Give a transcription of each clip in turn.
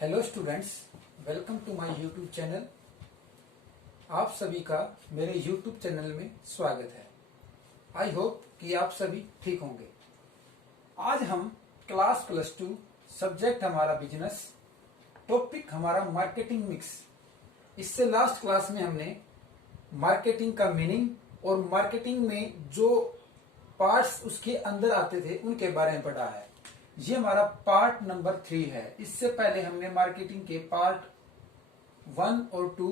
Hello students, welcome to my YouTube channel. आप सभी का मेरे यूट्यूब चैनल में स्वागत है। आई होप कि आप सभी ठीक होंगे। आज हम क्लास +2 सब्जेक्ट हमारा बिजनेस, टॉपिक हमारा मार्केटिंग मिक्स। इससे लास्ट क्लास में हमने मार्केटिंग का मीनिंग और मार्केटिंग में जो पार्ट्स उसके अंदर आते थे उनके बारे में पढ़ा है। ये हमारा पार्ट नंबर 3 है। इससे पहले हमने मार्केटिंग के पार्ट 1 और 2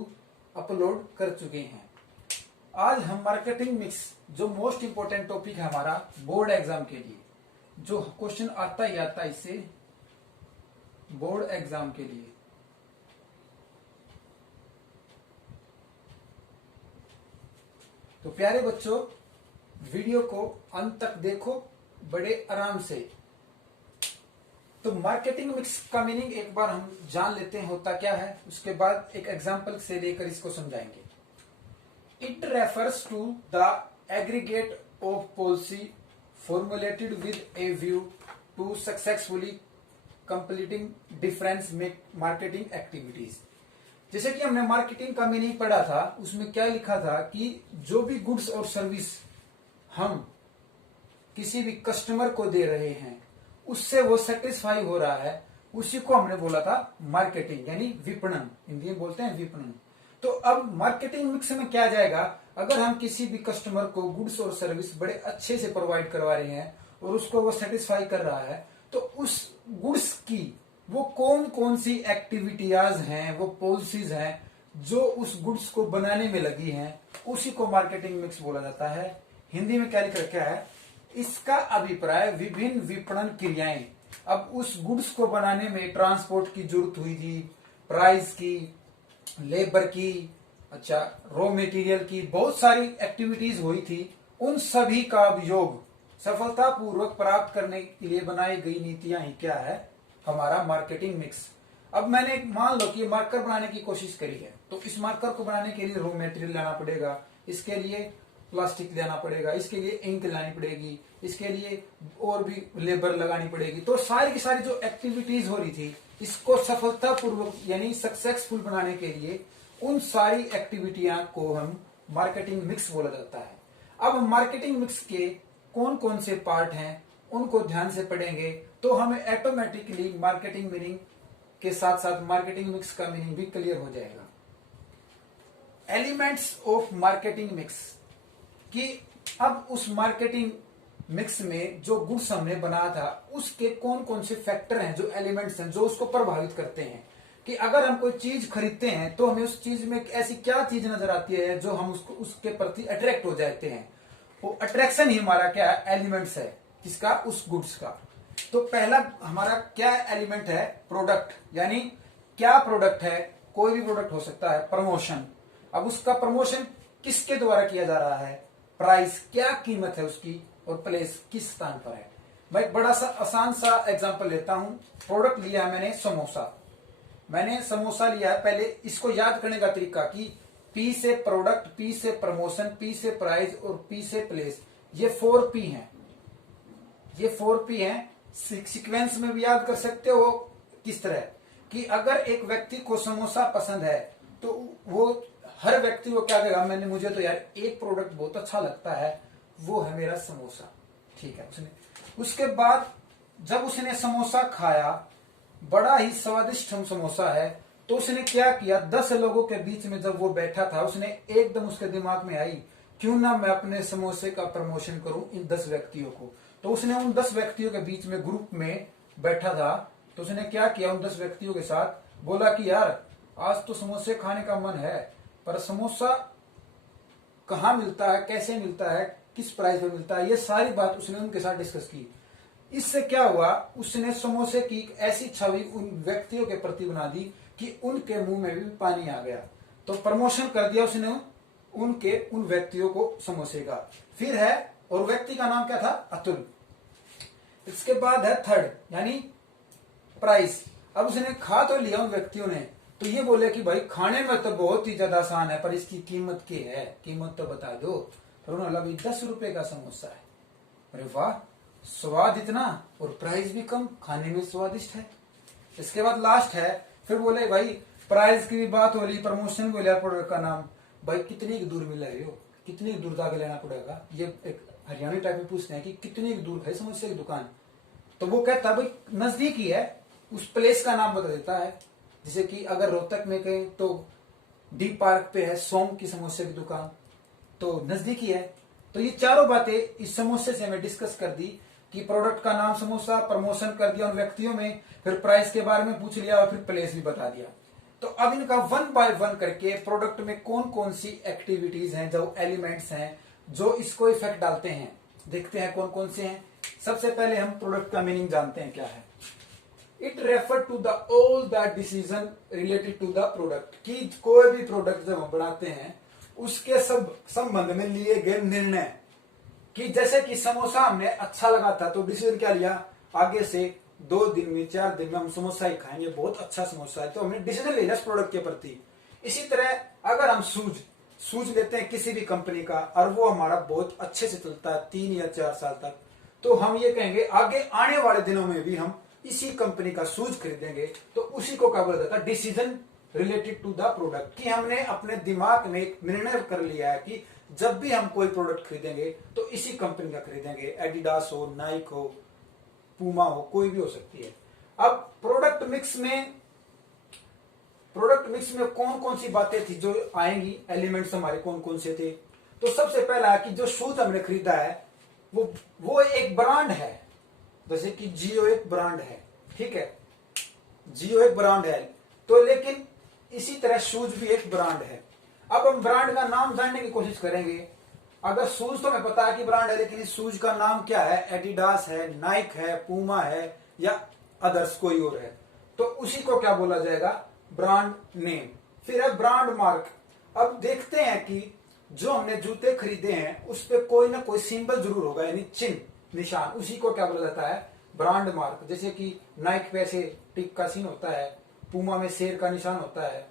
अपलोड कर चुके हैं। आज हम मार्केटिंग मिक्स, जो मोस्ट इंपोर्टेंट टॉपिक है हमारा बोर्ड एग्जाम के लिए, जो क्वेश्चन आता ही आता है इससे बोर्ड एग्जाम के लिए। तो प्यारे बच्चों, वीडियो को अंत तक देखो बड़े आराम से। तो मार्केटिंग मिक्स का मीनिंग एक बार हम जान लेते हैं होता क्या है, उसके बाद एक एग्जांपल से लेकर इसको समझाएंगे। It refers to the aggregate of policy formulated with a view to successfully completing difference marketing activities. जैसे कि हमने मार्केटिंग का मीनिंग पढ़ा था, उसमें क्या लिखा था कि जो भी गुड्स और सर्विस हम किसी भी कस्टमर को दे रहे हैं, उससे वो सेटिस्फाई हो रहा है, उसी को हमने बोला था मार्केटिंग, यानी विपणन। हिंदी में बोलते हैं विपणन। तो अब मार्केटिंग मिक्स में क्या जाएगा, अगर हम किसी भी कस्टमर को गुड्स और सर्विस बड़े अच्छे से प्रोवाइड करवा रहे हैं और उसको वो सेटिस्फाई कर रहा है, तो उस गुड्स की वो कौन कौन सी एक्टिविटीज हैं, वो पॉलिसीज हैं जो उस गुड्स को बनाने में लगी हैं, उसी को मार्केटिंग मिक्स बोला जाता है। हिंदी में क्या लिख रखा है, इसका अभिप्राय विभिन्न विपणन क्रियाएं। अब उस गुड्स को बनाने में ट्रांसपोर्ट की जरूरत हुई थी, प्राइस की, लेबर की, अच्छा रॉ मटेरियल की, बहुत सारी एक्टिविटीज हुई थी। उन सभी का योग सफलतापूर्वक प्राप्त करने के लिए बनाई गई नीतियां ही क्या है, हमारा मार्केटिंग मिक्स। अब मैंने मान लो कि मार्कर बनाने की कोशिश करी है, तो इस मार्कर को बनाने के लिए रॉ मटेरियल लाना पड़ेगा, इसके लिए प्लास्टिक लेना पड़ेगा, इसके लिए इंक लानी पड़ेगी, इसके लिए और भी लेबर लगानी पड़ेगी। तो सारी की सारी जो एक्टिविटीज हो रही थी, इसको सफलतापूर्वक यानी सक्सेसफुल बनाने के लिए उन सारी एक्टिविटियां को हम मार्केटिंग मिक्स बोला जाता है। अब मार्केटिंग मिक्स के कौन कौन से पार्ट हैं उनको ध्यान से पढ़ेंगे तो हमें ऑटोमेटिकली मार्केटिंग मीनिंग के साथ साथ मार्केटिंग मिक्स का मीनिंग भी क्लियर हो जाएगा। एलिमेंट्स ऑफ मार्केटिंग मिक्स, कि अब उस मार्केटिंग मिक्स में जो गुड्स हमने बनाया था उसके कौन कौन से फैक्टर हैं, जो एलिमेंट्स हैं, जो उसको प्रभावित करते हैं। कि अगर हम कोई चीज खरीदते हैं तो हमें उस चीज में ऐसी क्या चीज नजर आती है जो हम उसको उसके प्रति अट्रैक्ट हो जाते हैं। वो अट्रैक्शन ही हमारा क्या है, एलिमेंट्स है, किसका, उस गुड्स का। तो पहला हमारा क्या एलिमेंट है, प्रोडक्ट, यानी क्या प्रोडक्ट है, कोई भी प्रोडक्ट हो सकता है। प्रमोशन, अब उसका प्रमोशन किसके द्वारा किया जा रहा है, प्राइस, क्या कीमत है उसकी, और प्लेस, किस स्थान पर है। मैं एक बड़ा सा आसान सा एग्जांपल लेता हूं। प्रोडक्ट लिया है मैंने समोसा, मैंने समोसा लिया है। पहले इसको याद करने का तरीका कि पी से प्रोडक्ट, पी से प्रमोशन, पी से प्राइस और पी से प्लेस, ये 4P हैं। ये 4P हैं। सीक्वेंस में भी याद कर सकते हो। किस तरह कि अगर एक व्यक्ति को समोसा पसंद है तो वो हर व्यक्ति को क्या कहेगा, मुझे तो यार एक प्रोडक्ट बहुत अच्छा लगता है, वो है मेरा समोसा। ठीक है, उसके बाद जब उसने समोसा खाया, बड़ा ही स्वादिष्ट समोसा है, तो उसने क्या किया, 10 लोगों के बीच में जब वो बैठा था, उसने एकदम उसके दिमाग में आई, क्यों ना मैं अपने समोसे का प्रमोशन करूं इन 10 व्यक्तियों को। तो उसने उन 10 व्यक्तियों के बीच में ग्रुप में बैठा था, तो उसने क्या किया, उन 10 व्यक्तियों के साथ बोला कि यार आज तो समोसे खाने का मन है, पर समोसा कहाँ मिलता है, कैसे मिलता है, किस प्राइस पे मिलता है, ये सारी बात उसने उनके साथ डिस्कस की। इससे क्या हुआ, उसने समोसे की एक ऐसी छवि उन व्यक्तियों के प्रति बना दी कि उनके मुंह में भी पानी आ गया। तो प्रमोशन कर दिया उसने उन व्यक्तियों को समोसे का। फिर है, और व्यक्ति का नाम क्या था, अतुल। इसके बाद है थर्ड, यानी प्राइस। अब उसने खा तो लिया उन व्यक्तियों ने, तो ये बोले कि भाई खाने में तो बहुत ही ज्यादा आसान है, पर इसकी कीमत क्या है, कीमत तो बता दो। फिर उन्होंने बोला 10 रुपए का समोसा है। अरे वाह, स्वाद इतना और प्राइस भी कम, खाने में स्वादिष्ट है। इसके बाद लास्ट है फिर बोले भाई प्राइस की भी बात हो रही, प्रमोशन भी हो रहा, प्रोडक्ट का नाम भाई कितनी दूर मिल रही हो, कितनी दूर जाके लेना पड़ेगा, ये एक हरियाणवी टाइप में पूछते हैं कि कितनी दूर है समोसे की दुकान। तो वो कहता है भाई नजदीक ही है, उस प्लेस का नाम बता देता है। जैसे कि अगर रोहतक में कहें तो डी पार्क पे है सोम की समोसे की दुकान, तो नजदीक ही है। तो ये चारों बातें इस समोसे से हमें डिस्कस कर दी कि प्रोडक्ट का नाम समोसा, प्रमोशन कर दिया उन व्यक्तियों में, फिर प्राइस के बारे में पूछ लिया और फिर प्लेस भी बता दिया। तो अब इनका वन बाय वन करके प्रोडक्ट में कौन कौन सी एक्टिविटीज हैं, जो एलिमेंट्स हैं जो इसको इफेक्ट डालते हैं, देखते हैं कौन कौन से हैं। सबसे पहले हम प्रोडक्ट का मीनिंग जानते हैं क्या है। It refer to the all the decision related to the product, कि कोई भी प्रोडक्ट जब हम बनाते हैं उसके सब संबंध में लिए गए निर्णय, कि जैसे कि समोसा हमने अच्छा लगा था तो डिसीजन क्या लिया, आगे से 2 दिन में 4 दिन में हम समोसा ही खाएंगे, बहुत अच्छा समोसा है, तो हमने डिसीजन ले लिया प्रोडक्ट के प्रति। इसी तरह अगर हम सूज लेते हैं किसी भी कंपनी का और वो हमारा बहुत अच्छे से चलता है 3 या 4 साल तक, तो हम ये कहेंगे आगे आने वाले दिनों में भी हम इसी कंपनी का सूज खरीदेंगे। तो उसी को क्या बोला जाता है, decision related to the product, कि हमने अपने दिमाग में एक निर्णय कर लिया है कि जब भी हम कोई प्रोडक्ट खरीदेंगे तो इसी कंपनी का खरीदेंगे, एडिडास हो, नाइक हो, पूमा हो, कोई भी हो सकती है। अब प्रोडक्ट मिक्स में कौन कौन सी बातें थी जो आएंगी, एलिमेंट्स हमारे कौन कौन से थे। तो सबसे पहला कि जो शूज हमने खरीदा है वो एक ब्रांड है, जैसे कि जियो एक ब्रांड है, ठीक है, जियो एक ब्रांड है, तो लेकिन इसी तरह शूज भी एक ब्रांड है। अब हम ब्रांड का नाम जानने की कोशिश करेंगे। अगर शूज तो हमें पता है कि ब्रांड है, लेकिन इस शूज का नाम क्या है, एडिडास है, नाइक है, पूमा है या अदर्स कोई और है, तो उसी को क्या बोला जाएगा, ब्रांड नेम। फिर है ब्रांड मार्क। अब देखते हैं कि जो हमने जूते खरीदे हैं उस पर कोई ना कोई सिंबल जरूर होगा, यानी चिन्ह, निशान, उसी को क्या बोला जाता है, ब्रांड मार्क। जैसे कि नाइक पे ऐसे टिक का चिन्ह होता है, पूमा में शेर का निशान होता है,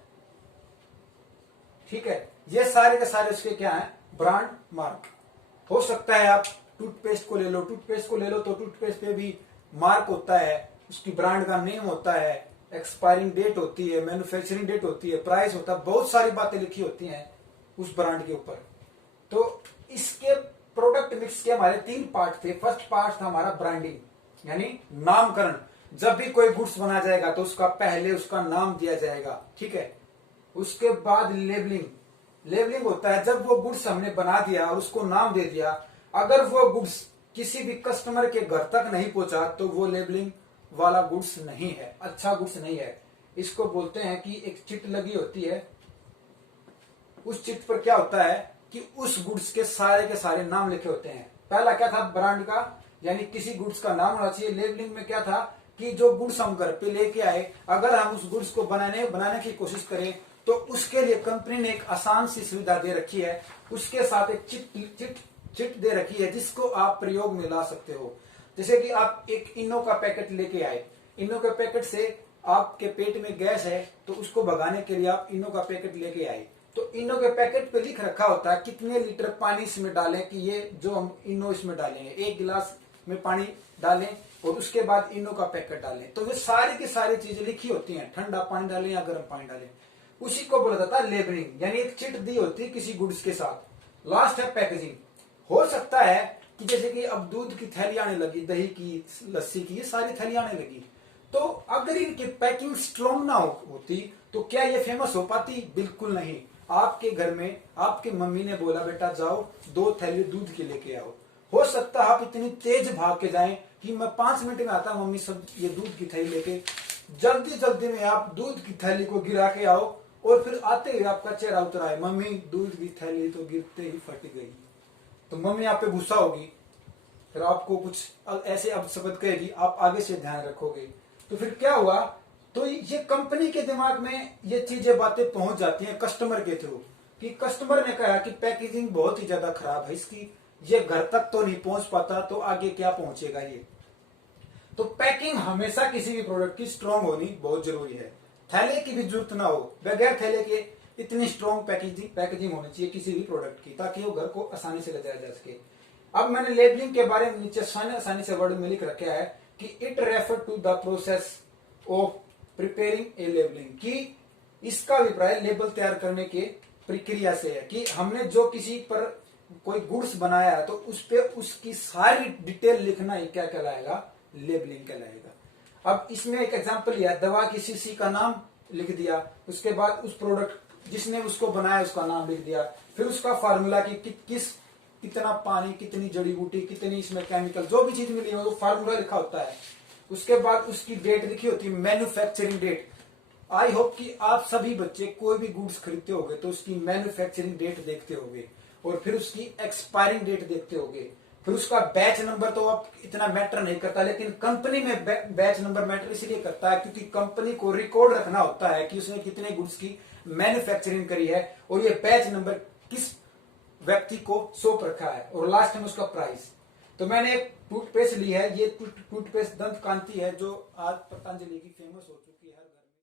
ठीक है, ये सारे के सारे उसके क्या है, ब्रांड मार्क। हो सकता है आप टूथपेस्ट को ले लो तो टूथपेस्ट पे भी मार्क होता है, उसकी ब्रांड का नेम होता है, एक्सपायरिंग डेट होती है, मैन्युफैक्चरिंग डेट होती है, प्राइस होता है, बहुत सारी बातें लिखी होती हैं उस ब्रांड के ऊपर। तो इसके प्रोडक्ट मिक्स के हमारे 3 पार्ट थे। फर्स्ट पार्ट था हमारा ब्रांडिंग, यानी नामकरण। जब भी कोई गुड्स बना जाएगा तो उसका पहले उसका नाम दिया जाएगा, ठीक है। उसके बाद लेबलिंग होता है, जब वो गुड्स हमने बना दिया और उसको नाम दे दिया, अगर वो गुड्स किसी भी कस्टमर के घर तक नहीं पहुंचा तो वो लेबलिंग वाला गुड्स नहीं है, अच्छा गुड्स नहीं है। इसको बोलते हैं कि एक चिट लगी होती है, उस चिट पर क्या होता है कि उस गुड्स के सारे नाम लिखे होते हैं। पहला क्या था, ब्रांड का, यानी किसी गुड्स का नाम होना चाहिए। लेबलिंग में क्या था कि जो गुड्स हम घर पे लेके आए, अगर हम उस गुड्स को बनाने की कोशिश करें तो उसके लिए कंपनी ने एक आसान सी सुविधा दे रखी है, उसके साथ एक चिट दे रखी है जिसको आप प्रयोग में ला सकते हो। जैसे कि आप एक इनो का पैकेट लेके आए, इनो के पैकेट से आपके पेट में गैस है तो उसको भगाने के लिए आप इनो का पैकेट लेके आए, तो इनो के पैकेट पे लिख रखा होता है कितने लीटर पानी इसमें डालें, कि ये जो हम इनो इसमें डालेंगे 1 गिलास में पानी डालें और उसके बाद इनो का पैकेट डालें। तो ये सारी की सारी चीजें लिखी होती हैं, ठंडा पानी डालें या गर्म पानी डालें, उसी को बोला जाता है लेबलिंग, यानी एक चिट दी होती है किसी गुड्स के साथ। लास्ट है पैकेजिंग। हो सकता है कि जैसे कि अब दूध की थैली आने लगी, दही की, लस्सी की, ये सारी थैली आने लगी, तो अगर इनकी पैकिंग स्ट्रॉन्ग ना होती तो क्या ये फेमस हो पाती, बिल्कुल नहीं। आपके घर में आपके मम्मी ने बोला बेटा जाओ 2 थैली दूध के लेके आओ, हो सकता है आप इतनी तेज भाग के जाएं कि मैं 5 मिनट में आता, मम्मी सब ये दूध की थैली लेके, जल्दी में आप दूध की थैली को गिरा के आओ और फिर आते हुए आपका चेहरा उतर आए, मम्मी दूध की थैली तो गिरते ही फट गई, तो मम्मी आप पे गुस्सा होगी, फिर आपको कुछ ऐसे अपशब्द कहेगी, आप आगे से ध्यान रखोगे। तो फिर क्या हुआ, तो ये कंपनी के दिमाग में ये चीजें बातें पहुंच जाती हैं कस्टमर के थ्रू, कि कस्टमर ने कहा कि पैकेजिंग बहुत ही ज्यादा खराब है इसकी, ये घर तक तो नहीं पहुंच पाता, तो आगे क्या पहुंचेगा ये। तो पैकिंग हमेशा किसी भी प्रोडक्ट की स्ट्रॉन्ग होनी बहुत जरूरी है। थैले की भी जरूरत ना हो, बगैर थैले के इतनी स्ट्रॉन्ग पैकेजिंग होनी चाहिए किसी भी प्रोडक्ट की, ताकि वो घर को आसानी से ले जाया जा सके। अब मैंने लेबलिंग के बारे में नीचे आसानी से वर्ड में लिख रखा है कि it refer to the process of preparing a labelling, कि इसका अभिप्राय लेबल तैयार करने के प्रक्रिया से है कि हमने जो किसी पर कोई गुड्स बनाया तो उस पे उसकी सारी डिटेल लिखना ही क्या कहलाएगा, लेबलिंग कहलाएगा। अब इसमें एक एग्जांपल लिया, दवा की शीशी का नाम लिख दिया, उसके बाद उस प्रोडक्ट जिसने उसको बनाया उसका नाम लिख दिया, फिर उसका फार्मूला कि कितना पानी, कितनी जड़ी बूटी, कितनी इसमें केमिकल, जो भी चीज मिली है वो फार्मूला लिखा होता है। उसके बाद उसकी डेट लिखी होती है, मैन्युफैक्चरिंग डेट। आई होप कि आप सभी बच्चे कोई भी गुड्स खरीदते होंगे तो उसकी मैन्युफैक्चरिंग डेट देखते होंगे और फिर उसकी एक्सपायरिंग डेट देखते होंगे, फिर उसका बैच नंबर तो अब इतना मैटर नहीं करता, लेकिन कंपनी में बैच नंबर मैटर इसलिए करता है क्योंकि कंपनी को रिकॉर्ड रखना होता है कि उसने कितने गुड्स की मैन्युफैक्चरिंग करी है और ये बैच नंबर किस व्यक्ति को सौंप रखा है और लास्ट में उसका प्राइस। तो मैंने एक टूथपेस्ट ली है, ये टूथपेस्ट दंत कांति है जो आज पतंजलि की फेमस हो चुकी है हर घर में।